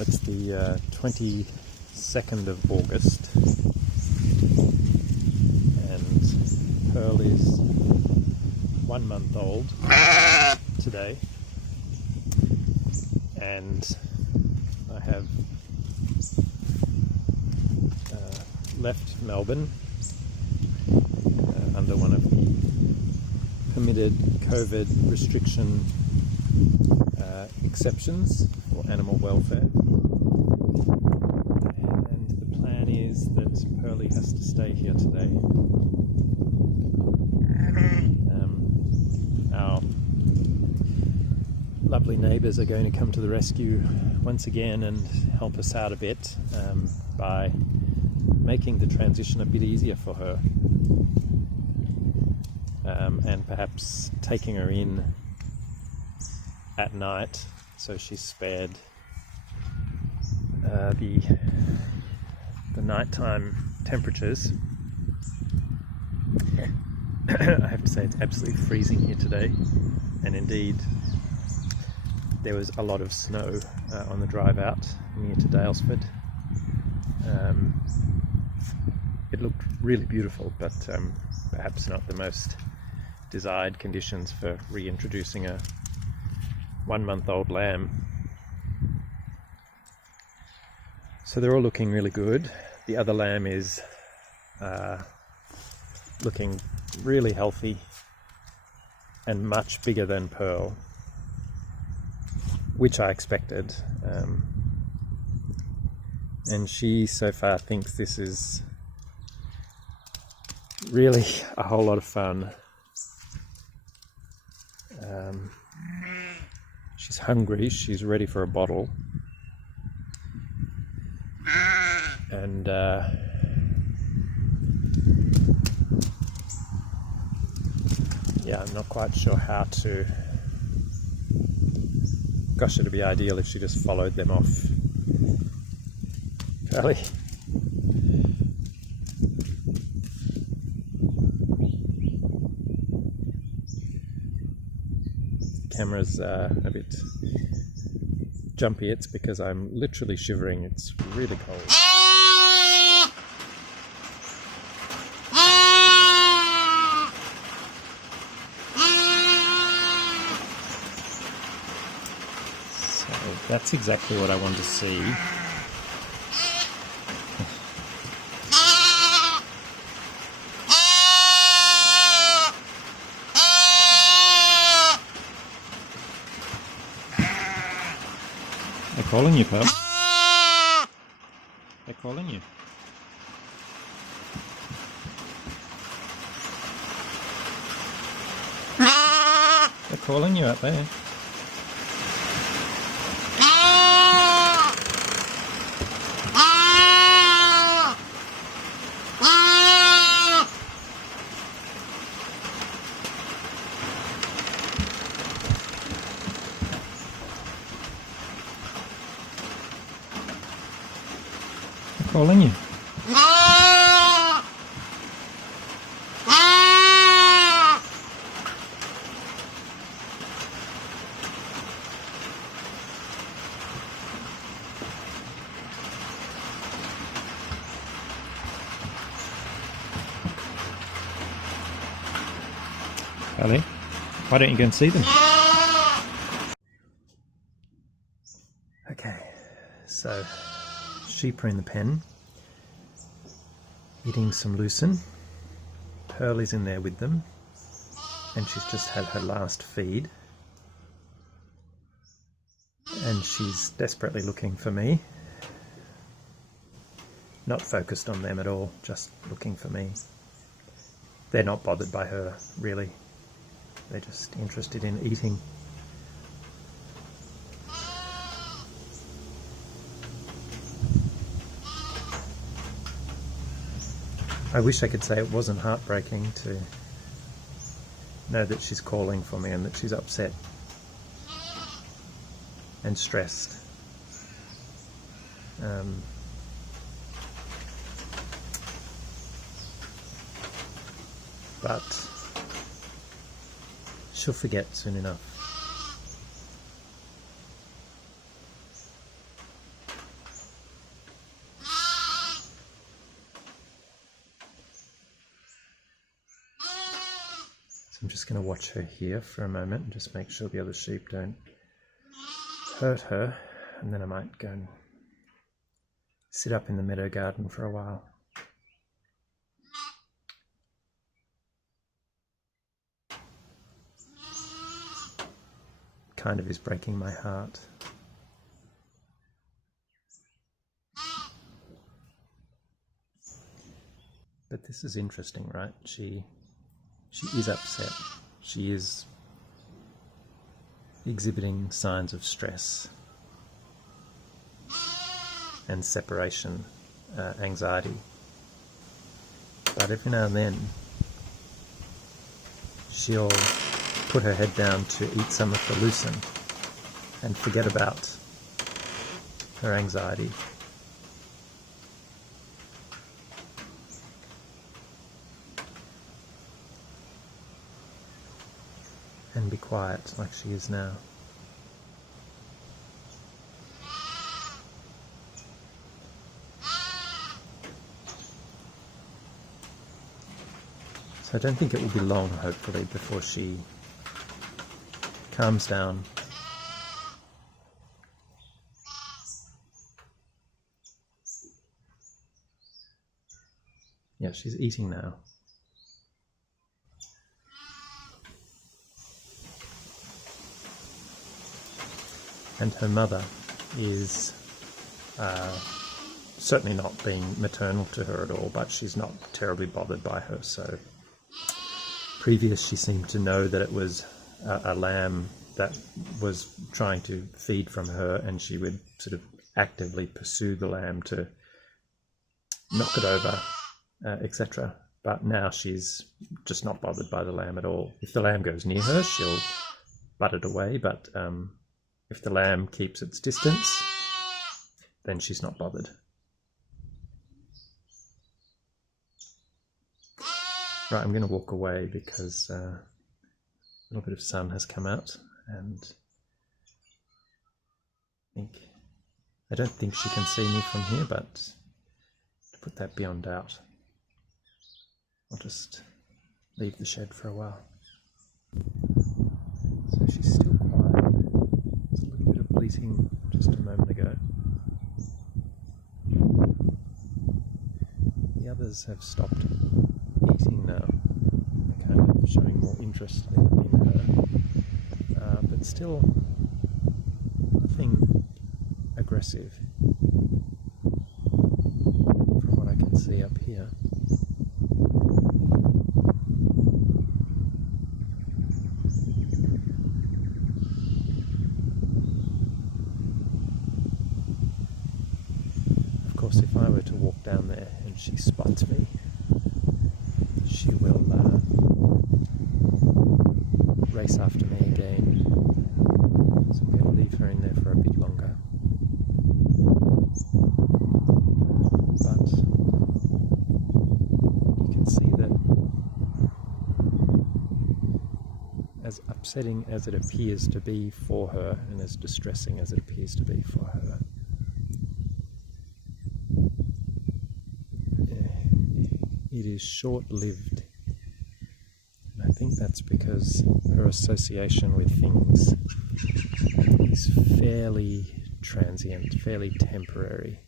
It's the 22nd of August, and Pearl is 1 month old today, and I have left Melbourne under one of the permitted COVID restriction exceptions for animal welfare, and the plan is that Pearlie has to stay here today. Our lovely neighbours are going to come to the rescue once again and help us out a bit by making the transition a bit easier for her, and perhaps taking her in at night so she's spared the nighttime temperatures. I have to say it's absolutely freezing here today, and indeed there was a lot of snow on the drive out near to Daylesford. It looked really beautiful, but perhaps not the most desired conditions for reintroducing a 1 month old lamb. So they're all looking really good. The other lamb is looking really healthy and much bigger than Pearl, which I expected. And she so far thinks this is really a whole lot of fun. She's hungry, she's ready for a bottle, and yeah, I'm not quite sure how to. Gosh, it'd be ideal if she just followed them off. Charlie. Camera's a bit jumpy. It's because I'm literally shivering. It's really cold. So that's exactly what I want to see. They're calling you, Pearl. They're calling you. They're calling you out there. Calling you. Ellie, why don't you go and see them? Okay, so sheep are in the pen, eating some lucerne. Pearl is in there with them, and she's just had her last feed, and she's desperately looking for me. Not focused on them at all, just looking for me. They're not bothered by her, really. They're just interested in eating. I wish I could say it wasn't heartbreaking to know that she's calling for me and that she's upset and stressed. But she'll forget soon enough. So I'm just going to watch her here for a moment and just make sure the other sheep don't hurt her, and then I might go and sit up in the meadow garden for a while. Kind of is breaking my heart. But this is interesting, right? She is upset. She is exhibiting signs of stress and separation, anxiety. But every now and then she'll put her head down to eat some of the lucerne and forget about her anxiety. And be quiet like she is now. So I don't think it will be long, hopefully, before she calms down. Yeah, she's eating now. And her mother is certainly not being maternal to her at all, but she's not terribly bothered by her. So previous, she seemed to know that it was a lamb that was trying to feed from her, and she would sort of actively pursue the lamb to knock it over, etc. But now she's just not bothered by the lamb at all. If the lamb goes near her, she'll butt it away, but if the lamb keeps its distance, then she's not bothered. Right, I'm going to walk away because a little bit of sun has come out, and I don't think she can see me from here, but to put that beyond doubt, I'll just leave the shed for a while. So she's still quiet. There's a little bit of bleating just a moment ago. The others have stopped eating now. They're kind of showing more interest in her, but still nothing aggressive from what I can see up here. Of course, if I were to walk down there and she spots me, she will race after me again. So I'm going to leave her in there for a bit longer. But you can see that, as upsetting as it appears to be for her, and as distressing as it appears to be for her, it is short-lived. And I think that's because her association with things is fairly transient, fairly temporary.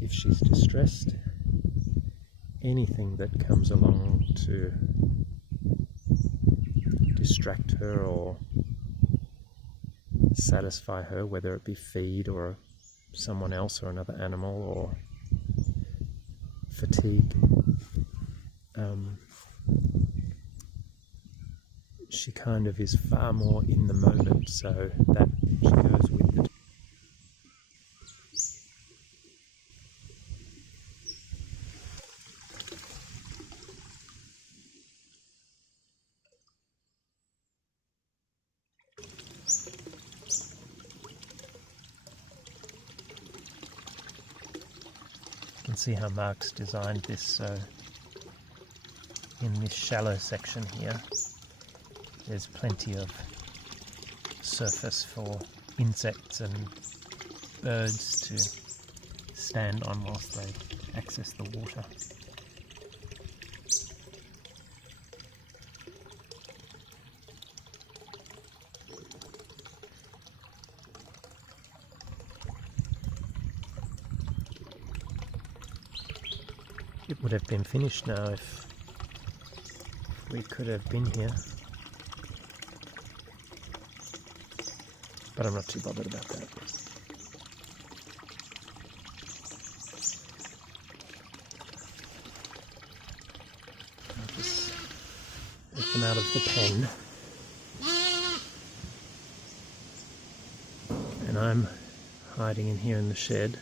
If she's distressed, anything that comes along to distract her or satisfy her, whether it be feed or someone else or another animal or fatigue, she kind of is far more in the moment, so that she goes with it. You can see how Mark's designed this, so in this shallow section here there's plenty of surface for insects and birds to stand on whilst they access the water. it would have been finished now if we could have been here. But I'm not too bothered about that. I'll just get them out of the pen. And I'm hiding in here in the shed.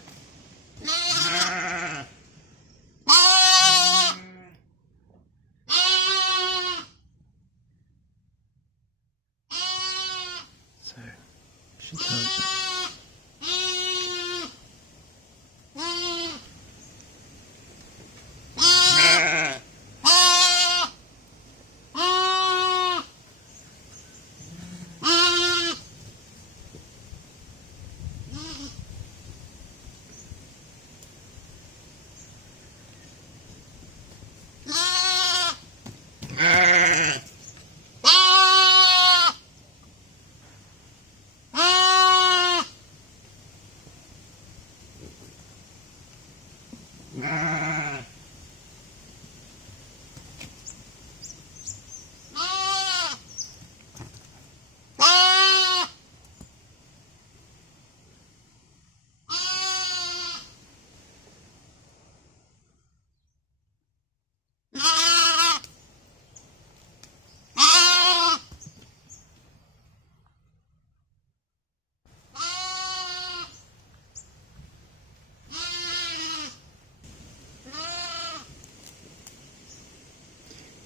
So she can't.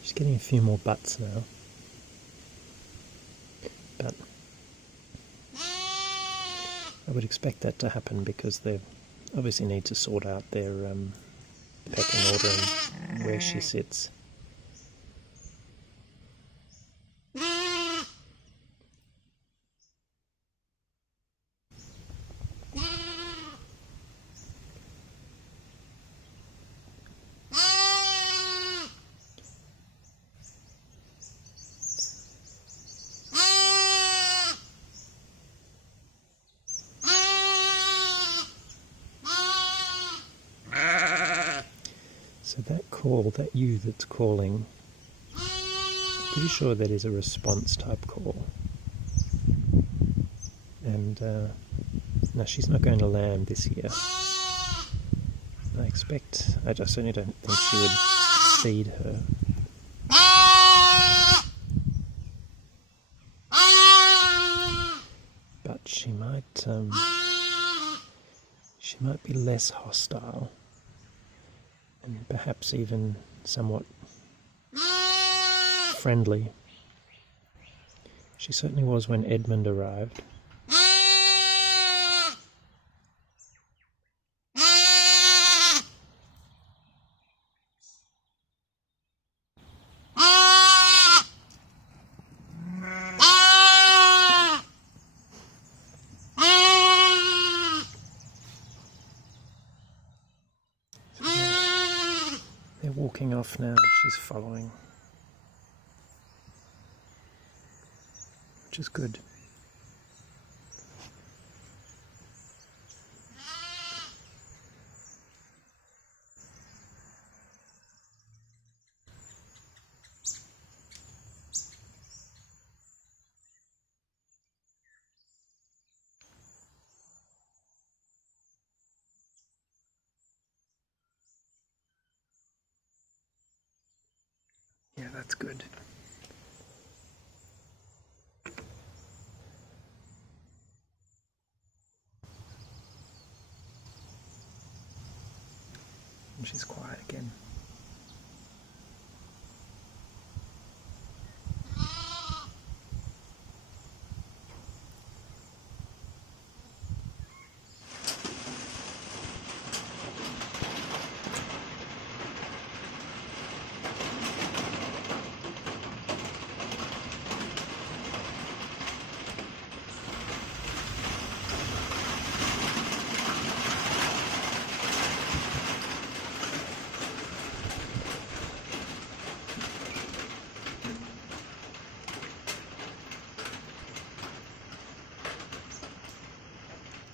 She's getting a few more butts now, but I would expect that to happen because they obviously need to sort out their pecking order and where she sits. So that call, that you that's calling, I'm pretty sure that is a response type call. And no, she's not going to lamb this year. I certainly don't think she would feed her. But she might be less hostile. And perhaps even somewhat friendly. She certainly was when Edmund arrived. They're walking off now, she's following, which is good. Yeah, that's good. And she's quiet again.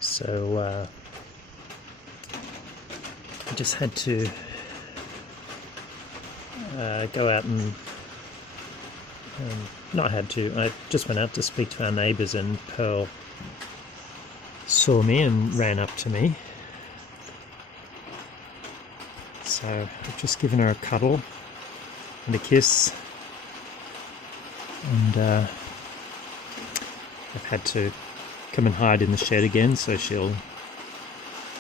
So I just had to go out and not had to. I just went out to speak to our neighbours, and Pearl saw me and ran up to me. So I've just given her a cuddle and a kiss, and I've had to come and hide in the shed again, so she'll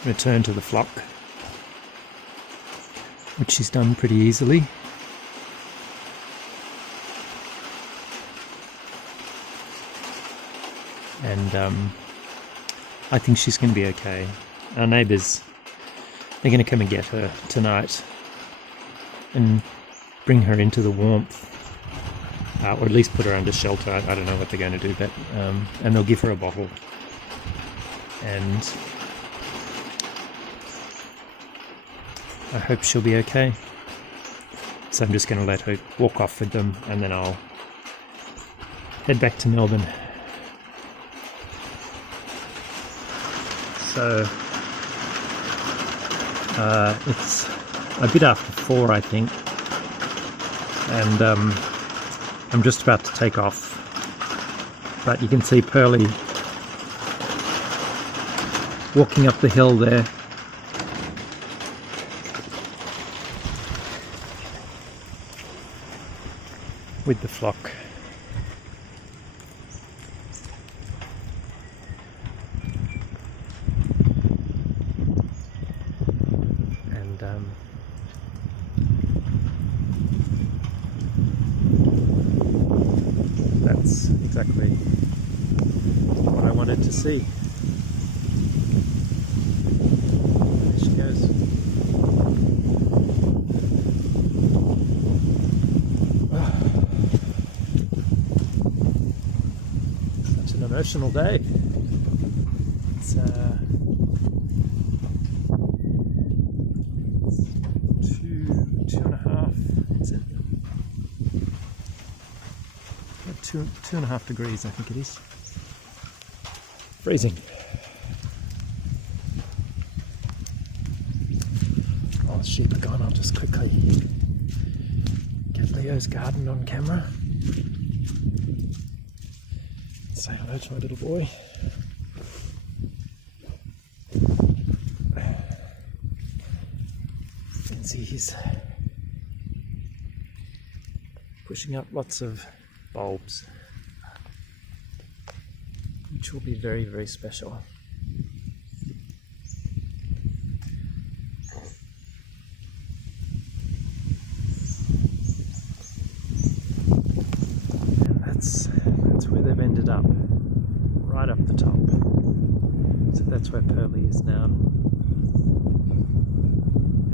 return to the flock, which she's done pretty easily. And I think she's going to be okay. Our neighbours, they're going to come and get her tonight and bring her into the warmth, or at least put her under shelter. I don't know what they're going to do, but and they'll give her a bottle, and I hope she'll be okay. So I'm just going to let her walk off with them, and then I'll head back to Melbourne. So it's a bit after 4, I think, and I'm just about to take off, but you can see Pearlie walking up the hill there. With the flock. And that's exactly what I wanted to see. There she goes. Such an emotional day. It's 2.5. Is it? 2.5 degrees, I think it is. Freezing. Oh, the sheep are gone. I'll just quickly get Leo's garden on camera. Say hello to my little boy. You can see he's pushing up lots of bulbs, which will be very, very special. And that's where they've ended up, right up the top. So that's where Pearlie is now.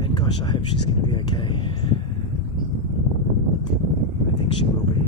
And gosh, I hope she's going to be okay. I think she will be.